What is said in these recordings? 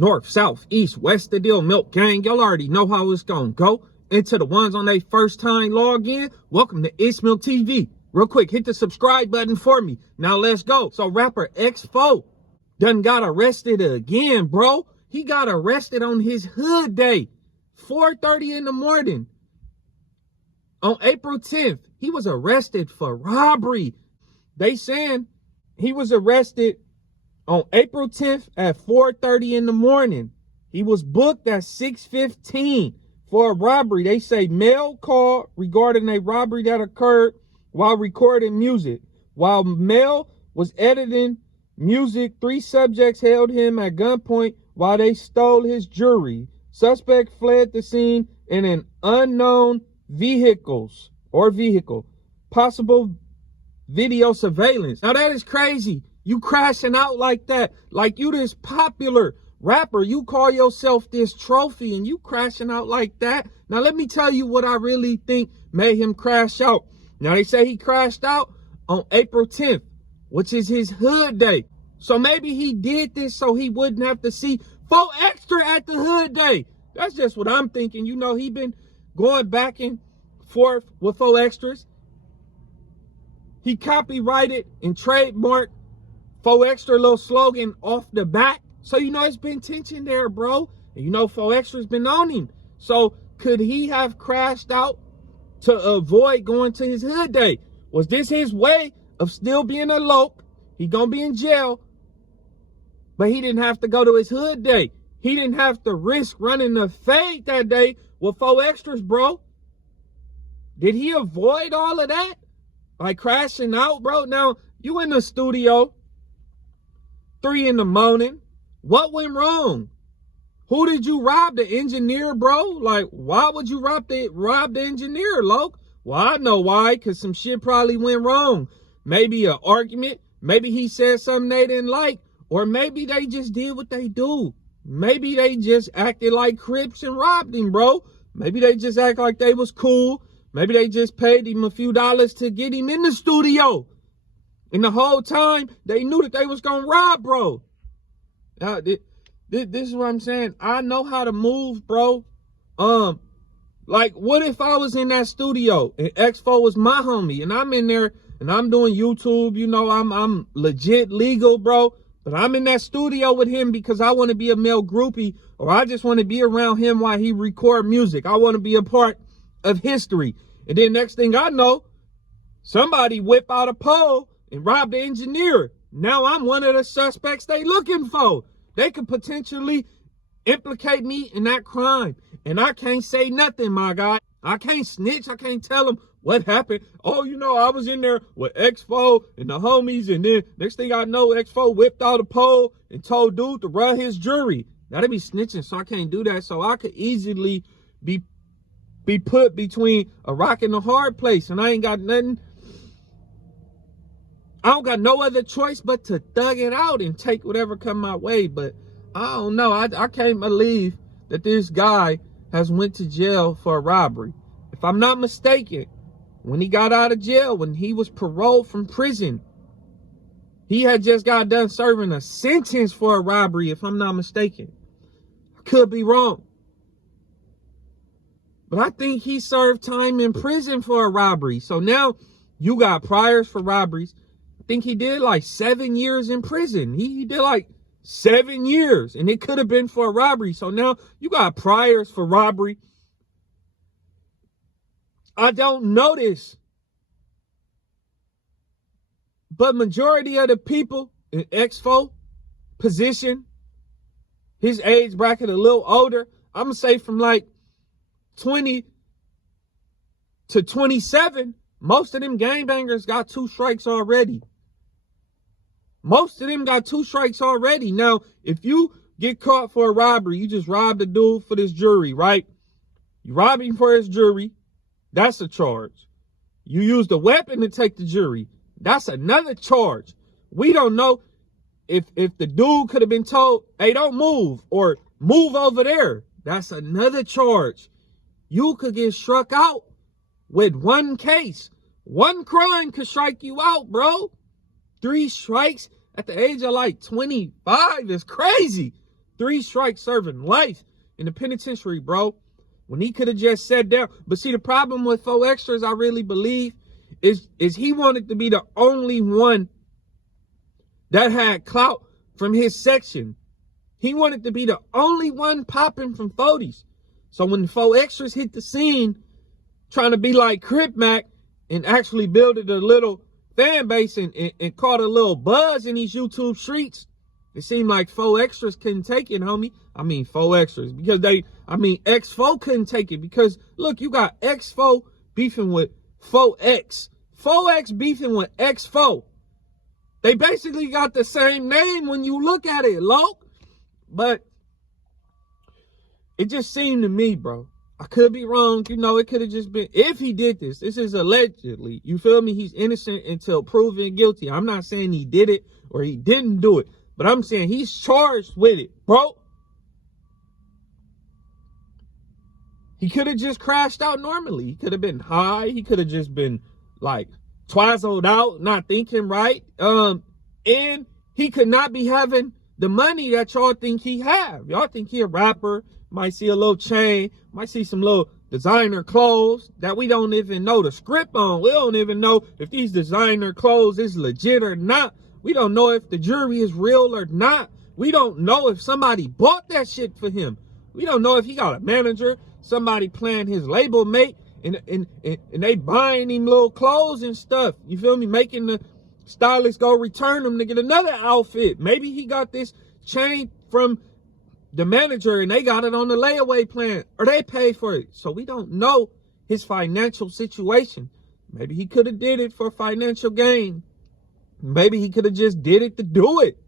North, south, east, west, the deal, milk gang. Y'all already know how it's gonna go. And to the ones on their first time log in, welcome to It's Milk TV. Real quick, hit the subscribe button for me. Now let's go. So rapper X4 done got arrested again, bro. He got arrested on his hood day, 4:30 in the morning. On April 10th, he was arrested for robbery. They saying he was arrested on April 10th at 4:30 in the morning. He was booked at 6:15 for a robbery. They say male called regarding a robbery that occurred while recording music. While male was editing music, 3 subjects held him at gunpoint while they stole his jewelry. Suspect fled the scene in an unknown vehicle. Possible video surveillance. Now that is crazy. You crashing out like that, like you this popular rapper. You call yourself this trophy and you crashing out like that. Now let me tell you what I really think made him crash out. Now they say he crashed out on April 10th, which is his hood day. So maybe he did this so he wouldn't have to see 4 extra at the hood day. That's just what I'm thinking. You know, he been going back and forth with 4 extras. He copyrighted and trademarked 4 extra little slogan off the back. So, you know, it's been tension there, bro. And you know, 4 extra's been on him. So could he have crashed out to avoid going to his hood day? Was this his way of still being a loc? He gonna be in jail, but he didn't have to go to his hood day. He didn't have to risk running the fade that day with 4 extras, bro. Did he avoid all of that by crashing out, bro? Now, you in the studio, 3 in the morning. What went wrong? Who did you rob? The engineer, bro? Like, why would you rob the engineer, loc? Well, I know why, because some shit probably went wrong. Maybe an argument. Maybe he said something they didn't like. Or maybe they just did what they do. Maybe they just acted like Crips and robbed him, bro. Maybe they just act like they was cool. Maybe they just paid him a few dollars to get him in the studio. And the whole time, they knew that they was going to rob, bro. Now, this is what I'm saying. I know how to move, bro. Like, what if I was in that studio and X4 was my homie and I'm in there and I'm doing YouTube, you know, I'm legit legal, bro. But I'm in that studio with him because I want to be a male groupie, or I just want to be around him while he record music. I want to be a part of history. And then next thing I know, somebody whip out a pole and rob the engineer. Now I'm one of the suspects they looking for. They could potentially implicate me in that crime. And I can't say nothing, my guy. I can't snitch. I can't tell them what happened. Oh, you know, I was in there with X4 and the homies. And then next thing I know, X4 whipped out a pole and told dude to run his jury. Now they be snitching, so I can't do that. So I could easily be put between a rock and a hard place. And I ain't got nothing. I don't got no other choice but to thug it out and take whatever come my way. But I don't know. I can't believe that this guy has went to jail for a robbery. If I'm not mistaken, when he got out of jail, when he was paroled from prison, he had just got done serving a sentence for a robbery, if I'm not mistaken. I could be wrong. But I think he served time in prison for a robbery. So now you got priors for robberies. I think he did like 7 years in prison. He did like 7 years, and it could have been for a robbery. So now you got priors for robbery. I don't know this, but majority of the people in X4 position, his age bracket a little older, I'm gonna say from like 20 to 27, most of them gangbangers got 2 strikes already. Most of them got 2 strikes already. Now, if you get caught for a robbery, you just robbed a dude for this jewelry, right? You rob him for his jewelry. That's a charge. You used a weapon to take the jewelry. That's another charge. We don't know if the dude could have been told, hey, don't move, or move over there. That's another charge. You could get struck out with 1 case. 1 crime could strike you out, bro. 3 strikes at the age of like 25 is crazy. 3 strikes serving life in the penitentiary, bro. When he could have just sat down. But see, the problem with 4 Extras, I really believe, is he wanted to be the only one that had clout from his section. He wanted to be the only one popping from 40s. So when 4 Extras hit the scene, trying to be like Crip Mac and actually building a little fan base and caught a little buzz in these YouTube streets, it seemed like 4 Extras couldn't take it, homie. I mean, 4 Extras. Because X4 couldn't take it. Because, look, you got X4 beefing with 4X. 4X beefing with X4. They basically got the same name when you look at it, look. But it just seemed to me, bro. I could be wrong. You know, it could have just been, if he did this is allegedly. You feel me? He's innocent until proven guilty. I'm not saying he did it or he didn't do it. But I'm saying he's charged with it, bro. He could have just crashed out normally. He could have been high. He could have just been like twazzled out, not thinking right. And he could not be having the money that y'all think he have. Y'all think he a rapper, might see a little chain, might see some little designer clothes that we don't even know the script on. We don't even know if these designer clothes is legit or not. We don't know if the jewelry is real or not. We don't know if somebody bought that shit for him. We don't know if he got a manager, somebody playing his label mate, and they buying him little clothes and stuff. You feel me? Making the stylist go return them to get another outfit. Maybe he got this chain from the manager and they got it on the layaway plan, or they paid for it. So we don't know his financial situation. Maybe he could have did it for financial gain. Maybe he could have just did it to do it.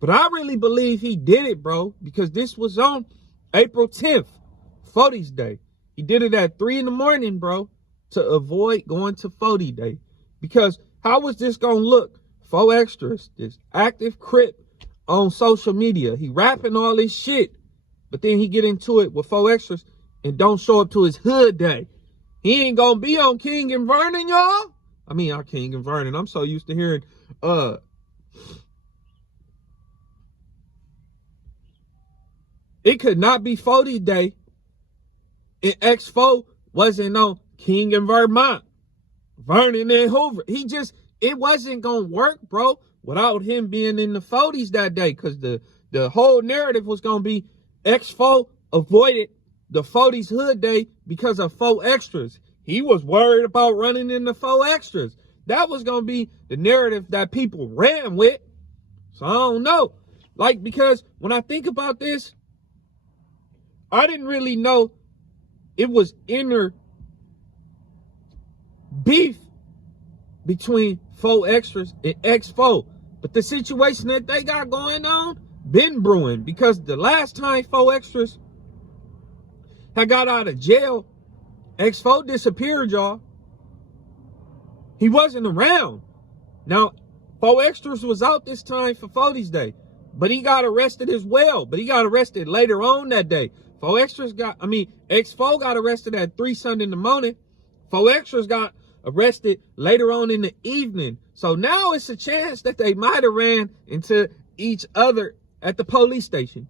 But I really believe he did it, bro, because this was on April 10th, 40s Day. He did it at 3 in the morning, bro, to avoid going to 40 Day. Because how was this going to look? 4 Extras, this active Crip on social media. He rapping all this shit, but then he get into it with 4 Extras and don't show up to his hood day. He ain't going to be on King and Vernon, y'all. I mean, not King and Vernon. I'm so used to hearing, it could not be 40 Day and X4 wasn't on King and Vermont, Vernon and Hoover. It wasn't going to work, bro, without him being in the 40s that day, because the whole narrative was going to be X4 avoided the 40s hood day because of 4 Extras. He was worried about running into 4 Extras. That was going to be the narrative that people ran with. So I don't know. Like, because when I think about this, I didn't really know it was inner beef between 4 Extras and X4. But the situation that they got going on been brewing, because the last time 4 Extras had got out of jail, X4 disappeared, y'all. He wasn't around. Now, 4 Extras was out this time for 40s Day, but he got arrested as well. But he got arrested later on that day. X4 got arrested at 3 Sunday in the morning. 4 Extras got arrested later on in the evening. So now it's a chance that they might have ran into each other at the police station.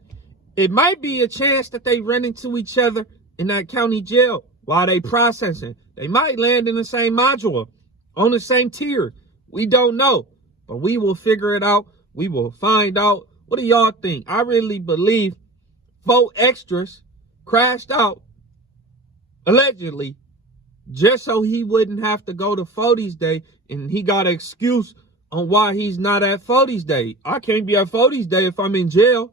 It might be a chance that they ran into each other in that county jail while they processing. They might land in the same module, on the same tier. We don't know, but we will figure it out. We will find out. What do y'all think? I really believe 4 Extras crashed out, allegedly, just so he wouldn't have to go to 40s Day, and he got an excuse on why he's not at 40s Day. I can't be at 40s Day if I'm in jail.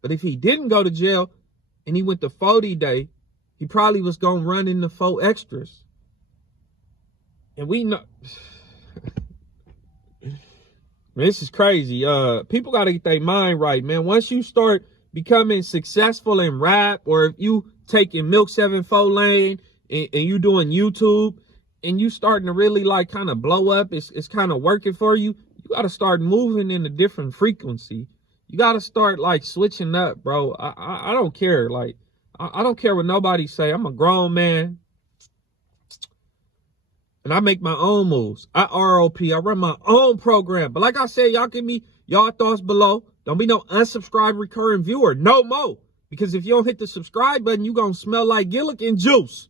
But if he didn't go to jail and he went to 40 Day, he probably was going to run into 4 Extras. And we know... Man, this is crazy. People got to get their mind right, man. Once you start becoming successful in rap, or if you taking Milk 74 lane and you doing YouTube and you starting to really like kind of blow up, it's kind of working for you, you got to start moving in a different frequency. You got to start like switching up, bro. I don't care. Like, I don't care what nobody say. I'm a grown man. And I make my own moves. I ROP. I run my own program. But like I said, y'all give me y'all thoughts below. Don't be no unsubscribed recurring viewer no more. Because if you don't hit the subscribe button, you gonna smell like Gilligan juice.